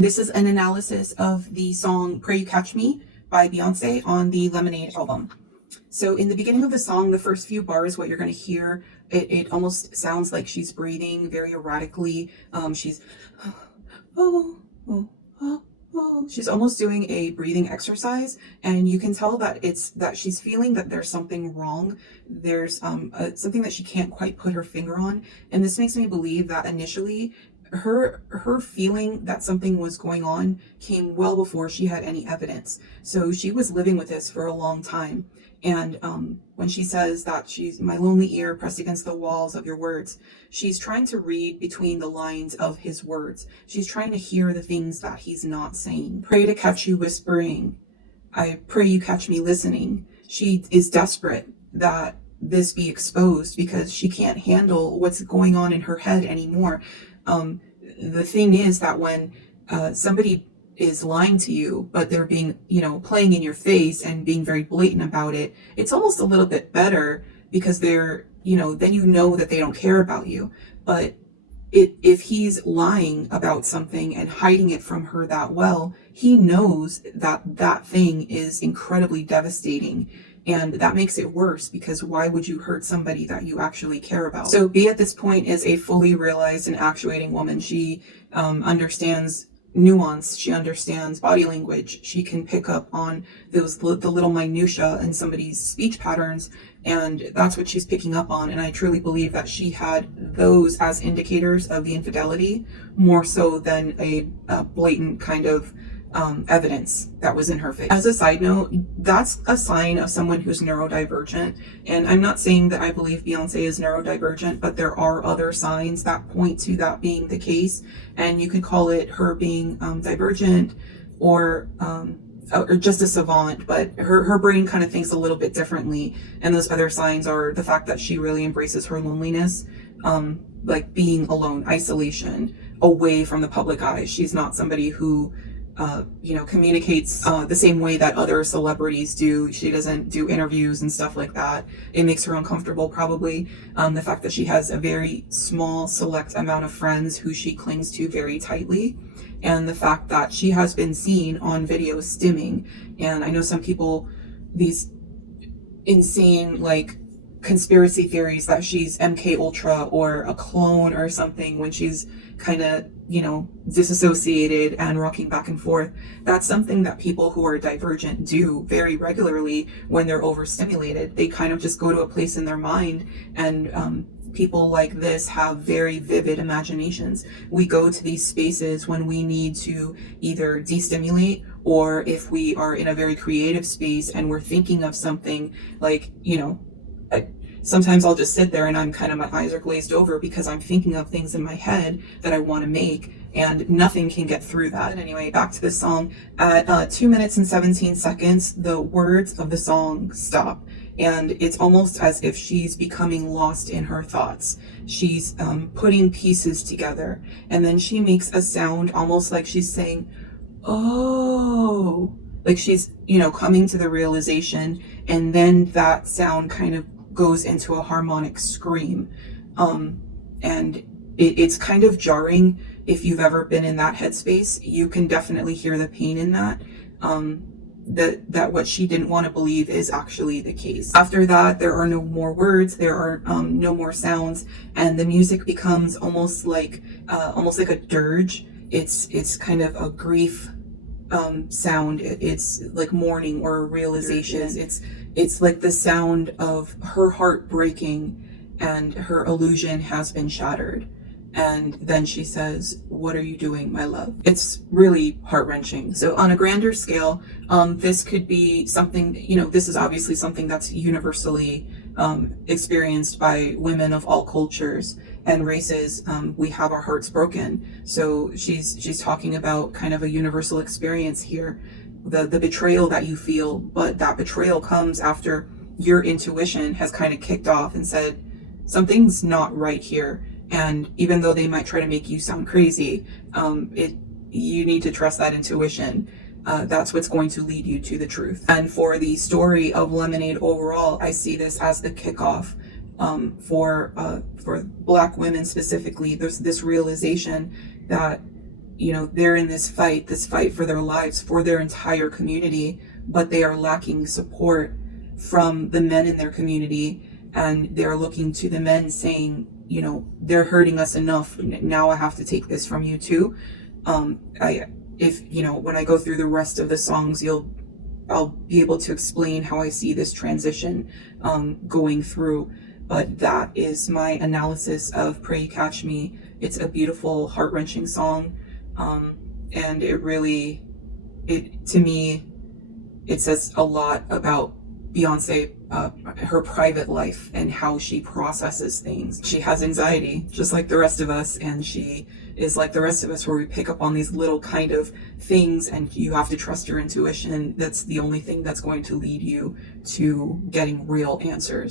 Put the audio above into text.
This is an analysis of the song Pray You Catch Me by Beyonce on the Lemonade album. So in the beginning of the song, the first few bars, what you're going to hear, it almost sounds like she's breathing very erratically. She's oh, oh, oh, oh. She's almost doing a breathing exercise, and you can tell that it's that she's feeling that there's something wrong. There's something that she can't quite put her finger on, and this makes me believe that initially her feeling that something was going on came well before she had any evidence. So she was living with this for a long time. And when she says that she's my lonely ear pressed against the walls of your words, she's trying to read between the lines of his words. She's trying to hear the things that he's not saying. Pray to catch you whispering. I pray you catch me listening. She is desperate that this be exposed because she can't handle what's going on in her head anymore. The thing is that when somebody is lying to you, but they're being, playing in your face and being very blatant about it, it's almost a little bit better because they're, then you know that they don't care about you. But if he's lying about something and hiding it from her that well, he knows that that thing is incredibly devastating. And that makes it worse because why would you hurt somebody that you actually care about? So B at this point is a fully realized and actuating woman. She understands nuance. She understands body language. She can pick up on the little minutia in somebody's speech patterns. And that's what she's picking up on. And I truly believe that she had those as indicators of the infidelity more so than a blatant kind of evidence that was in her face. As a side note, that's a sign of someone who's neurodivergent. And I'm not saying that I believe Beyonce is neurodivergent, but there are other signs that point to that being the case. And you could call it her being divergent or just a savant, but her brain kind of thinks a little bit differently. And those other signs are the fact that she really embraces her loneliness, like being alone, isolation, away from the public eye. She's not somebody who communicates the same way that other celebrities do. She doesn't do interviews and stuff like that. It makes her uncomfortable, probably. The fact that she has a very small, select amount of friends who she clings to very tightly. And the fact that she has been seen on videos stimming. And I know some people, these insane, conspiracy theories that she's MK Ultra or a clone or something when she's kind of, disassociated and rocking back and forth. That's something that people who are divergent do very regularly when they're overstimulated. They kind of just go to a place in their mind, and people like this have very vivid imaginations. We go to these spaces when we need to either destimulate, or if we are in a very creative space and we're thinking of something sometimes I'll just sit there and my eyes are glazed over because I'm thinking of things in my head that I want to make, and nothing can get through that. Anyway, back to the song. At 2 minutes and 17 seconds, the words of the song stop. And it's almost as if she's becoming lost in her thoughts. She's putting pieces together. And then she makes a sound almost like she's saying, oh, like she's, coming to the realization. And then that sound kind of goes into a harmonic scream. And it's kind of jarring. If you've ever been in that headspace, you can definitely hear the pain in that. That what she didn't want to believe is actually the case. After that, there are no more words, there are no more sounds, and the music becomes almost like a dirge. It's kind of a grief sound. It's like mourning or a realization. It's like the sound of her heart breaking and her illusion has been shattered. And then she says, what are you doing, my love? It's really heart-wrenching. So on a grander scale, this could be something, this is obviously something that's universally experienced by women of all cultures and races. We have our hearts broken. So she's talking about kind of a universal experience here, the betrayal that you feel, but that betrayal comes after your intuition has kind of kicked off and said, something's not right here. And even though they might try to make you sound crazy, you need to trust that intuition. That's what's going to lead you to the truth. And for the story of Lemonade overall, I see this as the kickoff for Black women specifically. There's this realization that you know, they're in this fight for their lives, for their entire community, but they are lacking support from the men in their community, and they're looking to the men saying, you know, they're hurting us enough. Now I have to take this from you too. If you know, when I go through the rest of the songs, I'll be able to explain how I see this transition going through. But that is my analysis of Pray You Catch Me. It's a beautiful, heart-wrenching song. And to me, it says a lot about Beyonce, her private life and how she processes things. She has anxiety, just like the rest of us, and she is like the rest of us, where we pick up on these little kind of things, and you have to trust your intuition. That's the only thing that's going to lead you to getting real answers.